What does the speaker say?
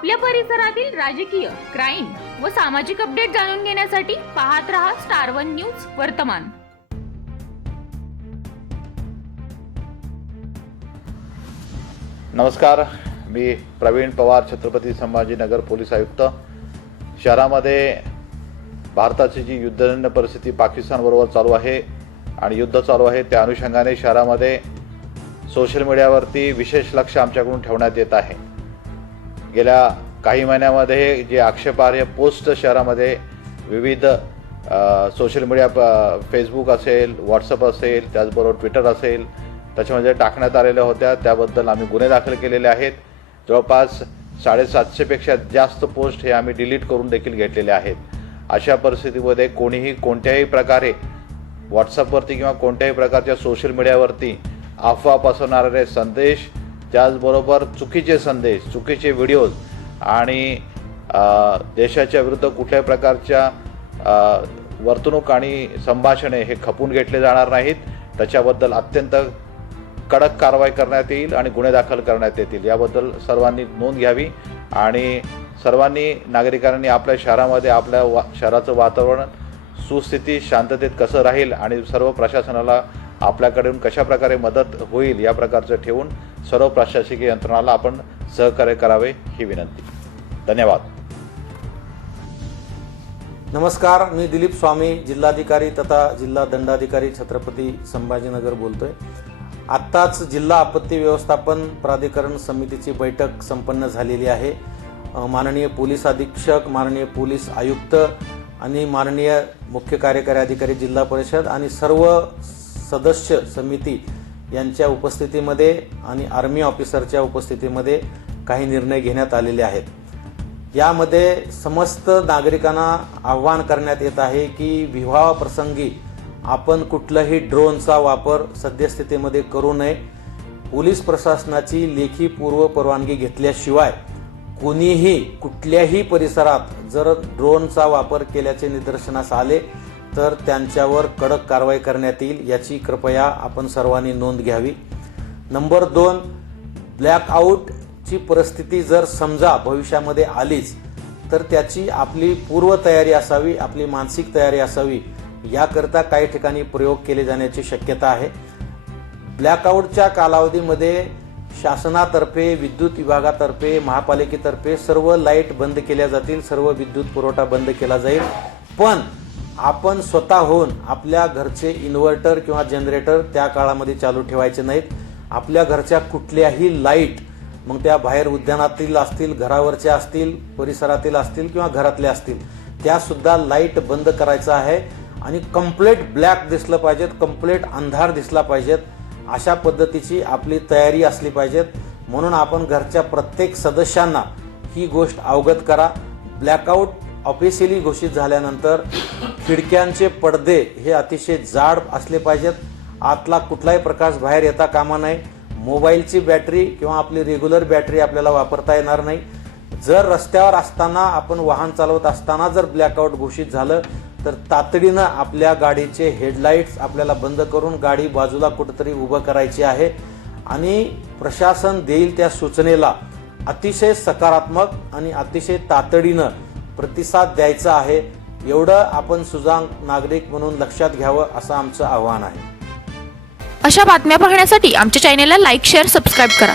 आपल्या परिसरातील राजकीय क्राईम व सामाजिक अपडेट जाणून घेण्यासाठी पाहत रहा स्टार वन न्यूज वर्तमान. नमस्कार मी प्रवीण पवार छत्रपती संभाजीनगर पोलीस आयुक्त. शहरामध्ये भारताची जी युद्धजन्य परिस्थिती पाकिस्तानबरोबर चालू आहे आणि युद्ध चालू आहे त्या अनुषंगाने शहरामध्ये सोशल मीडियावरती विशेष लक्ष आमच्याकडून ठेवण्यात येत आहे. गेल्या काही महिन्यामध्ये जे आक्षेपार्ह पोस्ट शहरामध्ये विविध सोशल मीडिया प- फेसबुक असेल व्हॉट्सअप असेल त्याचबरोबर ट्विटर असेल त्याच्यामध्ये टाकण्यात आलेल्या होत्या. त्याबद्दल आम्ही गुन्हे दाखल केलेले आहेत. जवळपास साडेसातशेपेक्षा जास्त पोस्ट हे आम्ही डिलीट करून देखील घेतलेले आहेत. अशा परिस्थितीमध्ये कोणीही कोणत्याही प्रकारे व्हॉट्सअपवरती किंवा कोणत्याही प्रकारच्या सोशल मीडियावरती अफवा पसरणारे संदेश त्याचबरोबर चुकीचे संदेश चुकीचे व्हिडिओज आणि देशाच्या विरुद्ध कुठल्याही प्रकारच्या वर्तणूक आणि संभाषणे हे खपून घेतले जाणार नाहीत. त्याच्याबद्दल अत्यंत कडक कारवाई करण्यात येईल आणि गुन्हे दाखल करण्यात येतील. याबद्दल सर्वांनी नोंद घ्यावी आणि सर्वांनी नागरिकांनी आपल्या शहरामध्ये आपल्या वा शहराचं वातावरण सुस्थिती शांततेत कसं राहील आणि सर्व प्रशासनाला आपल्याकडून कशा प्रकारे मदत होईल या प्रकारचं ठेवून सर्व प्रशासकीय यंत्रणाला आपण सहकार्य करावे ही विनंती. धन्यवाद. नमस्कार मी दिलीप स्वामी जिल्हाधिकारी तथा जिल्हा दंडाधिकारी छत्रपती संभाजीनगर बोलतोय. आत्ताच जिल्हा आपत्ती व्यवस्थापन प्राधिकरण समितीची बैठक संपन्न झालेली आहे. माननीय पोलीस अधीक्षक माननीय पोलीस आयुक्त आणि माननीय मुख्य कार्यकारी अधिकारी जिल्हा परिषद आणि सर्व सदस्य समिती यांच्या उपस्थितीमध्ये आणि आर्मी ऑफिसरच्या उपस्थितीमध्ये काही निर्णय घेण्यात आलेले आहेत. यामध्ये समस्त नागरिकांना आव्हान करण्यात येत आहे की विवाहाप्रसंगी आपण कुठलाही ड्रोनचा वापर सद्यस्थितीमध्ये करू नये. पोलीस प्रशासनाची लेखी पूर्व परवानगी घेतल्याशिवाय कोणीही कुठल्याही परिसरात जर ड्रोनचा वापर केल्याचे निदर्शनास आले तर त्यांच्यावर कडक कारवाई करण्यात येईल याची कृपया आपण सर्वांनी नोंद घ्यावी. नंबर दोन ब्लॅकआउटची परिस्थिती जर समजा भविष्यामध्ये आलीच तर त्याची आपली पूर्वतयारी असावी आपली मानसिक तयारी असावी याकरता काही ठिकाणी प्रयोग केले जाण्याची शक्यता आहे. ब्लॅकआउटच्या कालावधीमध्ये शासनातर्फे विद्युत विभागातर्फे महापालिकेतर्फे सर्व लाइट बंद केल्या जातील सर्व विद्युत पुरवठा बंद केला जाईल. पण आपण स्वतःहून आपल्या घरचे इन्व्हर्टर किंवा जनरेटर त्या काळामध्ये चालू ठेवायचे नाहीत. आपल्या घरच्या कुठल्याही लाइट मग त्या बाहेर उद्यानातील असतील घरावरच्या असतील परिसरातील असतील किंवा घरातल्या असतील त्यासुद्धा लाइट बंद करायचं आहे आणि कम्प्लेट ब्लॅक दिसलं पाहिजेत कम्प्लेट अंधार दिसला पाहिजेत. अशा पद्धतीची आपली तयारी असली पाहिजेत. म्हणून आपण घरच्या प्रत्येक सदस्यांना ही गोष्ट अवगत करा. ब्लॅकआउट ऑफिशियली घोषित झाल्यानंतर खिडक्यांचे पडदे हे अतिशय जाड असले पाहिजेत. आतला कुठलाही प्रकाश बाहेर येता कामा नये. मोबाईलची बॅटरी किंवा आपली रेग्युलर बॅटरी आपल्याला वापरता येणार नाही. जर रस्त्यावर असताना आपण वाहन चालवत असताना जर ब्लॅकआउट घोषित झालं तर तातडीनं आपल्या गाडीचे हेडलाईट्स आपल्याला बंद करून गाडी बाजूला कुठंतरी उभं करायची आहे. आणि प्रशासन देईल त्या सूचनेला अतिशय सकारात्मक आणि अतिशय तातडीनं प्रतिसाद द्यायचा आहे एवढं आपण सुजाण नागरिक म्हणून लक्षात घ्यावं असं आमचं आव्हान आहे. अशा बातम्या पाहण्यासाठी आमच्या चॅनेलला लाईक शेअर सबस्क्राईब करा.